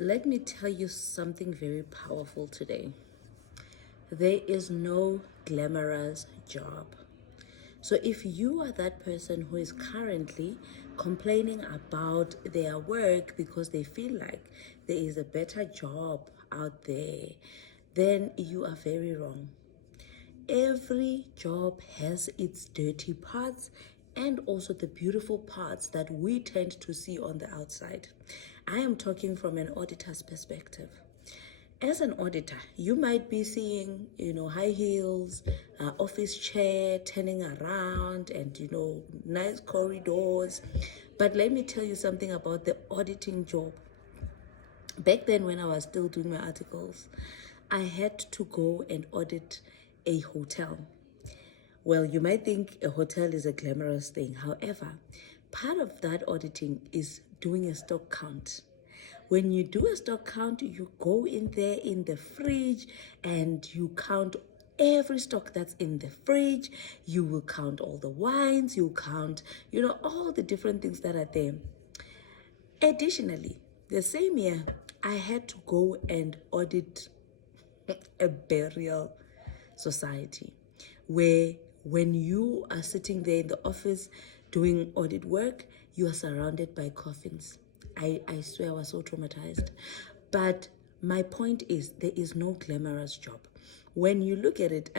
Let me tell you something very powerful today. There is no glamorous job. So if you are that person who is currently complaining about their work because they feel like there is a better job out there, then you are very wrong. Every job has its dirty parts and also the beautiful parts that we tend to see on the outside. I am talking from an auditor's perspective. As an auditor, you might be seeing, high heels, office chair turning around and, nice corridors. But let me tell you something about the auditing job. Back then, when I was still doing my articles, I had to go and audit a hotel. Well, you might think a hotel is a glamorous thing. However, part of that auditing is doing a stock count. When you do a stock count, you go in there in the fridge and you count every stock that's in the fridge. You will count all the wines, you count, all the different things that are there. Additionally, the same year, I had to go and audit a burial society where when you are sitting there in the office doing audit work, you are surrounded by coffins. I swear I was so traumatized. But my point is, there is no glamorous job. When you look at it,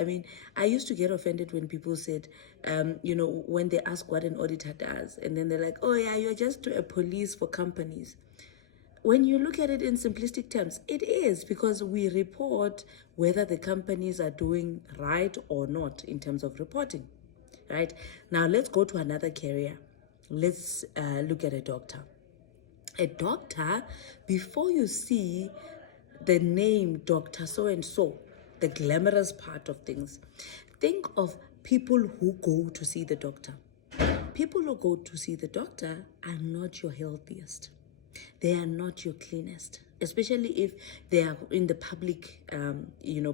I used to get offended when people said, when they ask what an auditor does, and then they're like, oh yeah, you're just a police for companies. When you look at it in simplistic terms, it is, because we report whether the companies are doing right or not in terms of reporting, right? Now, let's go to another career. Let's look at a doctor. A doctor, before you see the name Dr. So-and-so, the glamorous part of things, think of people who go to see the doctor. People who go to see the doctor are not your healthiest. They are not your cleanest, especially if they are in the public,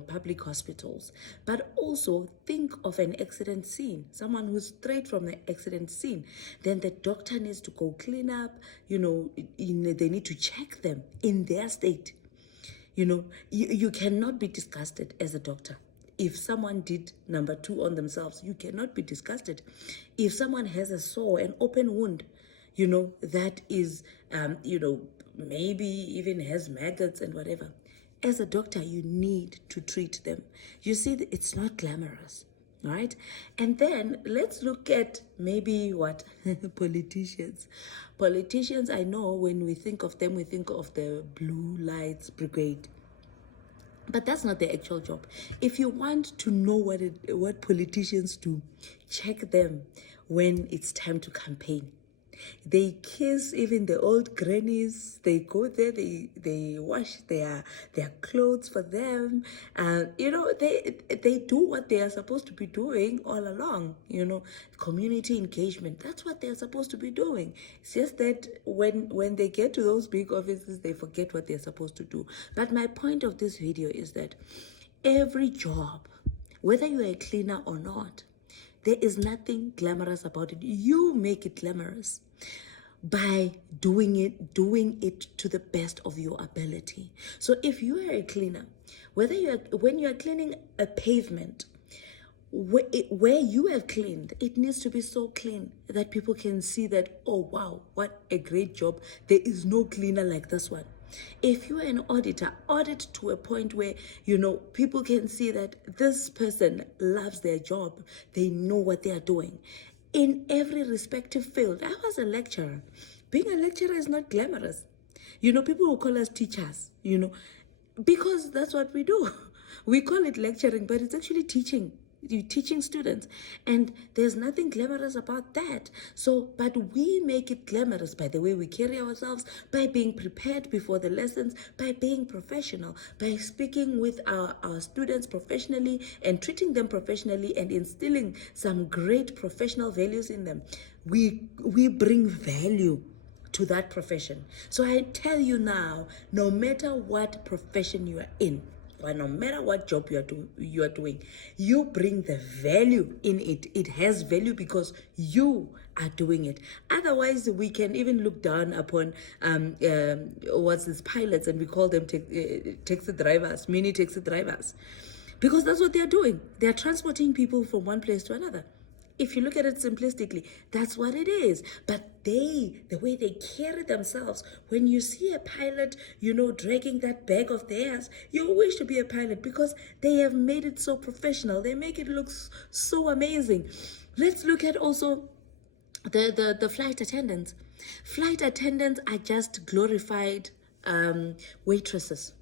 public hospitals. But also think of an accident scene, someone who's straight from the accident scene. Then the doctor needs to go clean up, they need to check them in their state. You cannot be disgusted as a doctor. If someone did number 2 on themselves, you cannot be disgusted. If someone has a sore, an open wound, that is, maybe even has maggots and whatever. As a doctor, you need to treat them. You see, it's not glamorous, right? And then let's look at maybe what politicians. Politicians, I know when we think of them, we think of the blue lights brigade. But that's not the actual job. If you want to know what politicians do, check them when it's time to campaign. They kiss even the old grannies. They go there, they wash their clothes for them. They do what they are supposed to be doing all along. Community engagement. That's what they are supposed to be doing. It's just that when they get to those big offices, they forget what they're supposed to do. But my point of this video is that every job, whether you're a cleaner or not, there is nothing glamorous about it. You make it glamorous by doing it to the best of your ability. So if you are a cleaner, when you are cleaning a pavement, where you have cleaned, it needs to be so clean that people can see that, oh wow, what a great job. There is no cleaner like this one. If you are an auditor, audit to a point where, people can see that this person loves their job. They know what they are doing. In every respective field. I was a lecturer. Being a lecturer is not glamorous. People will call us teachers, because that's what we do. We call it lecturing, but it's actually teaching. You're teaching students, and there's nothing glamorous about that. But we make it glamorous by the way we carry ourselves, by being prepared before the lessons, by being professional, by speaking with our students professionally and treating them professionally and instilling some great professional values in them. We bring value to that profession. So I tell you now, no matter what profession you are in, or no matter what job you are doing, you bring the value in it. It has value because you are doing it. Otherwise, we can even look down upon what's this, pilots, and we call them taxi drivers, mini taxi drivers, because that's what they're doing. They're transporting people from one place to another. If you look at it simplistically, that's what it is. But the way they carry themselves, when you see a pilot, dragging that bag of theirs, you wish to be a pilot, because they have made it so professional. They make it look so amazing. Let's look at also the flight attendants. Flight attendants are just glorified waitresses.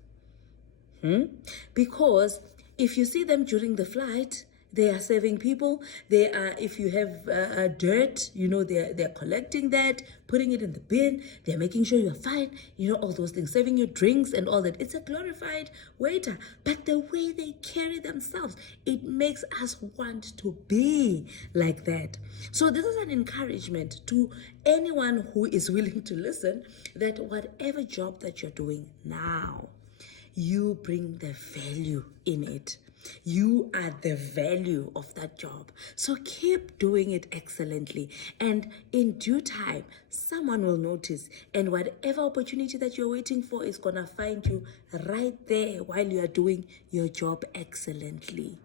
Because if you see them during the flight, they are serving people. They are, if you have dirt, they're collecting that, putting it in the bin. They're making sure you're fine. All those things, serving you drinks and all that. It's a glorified waiter. But the way they carry themselves, it makes us want to be like that. So this is an encouragement to anyone who is willing to listen, that whatever job that you're doing now, you bring the value in it. You are the value of that job. So keep doing it excellently. And in due time, someone will notice. And whatever opportunity that you're waiting for is going to find you right there while you are doing your job excellently.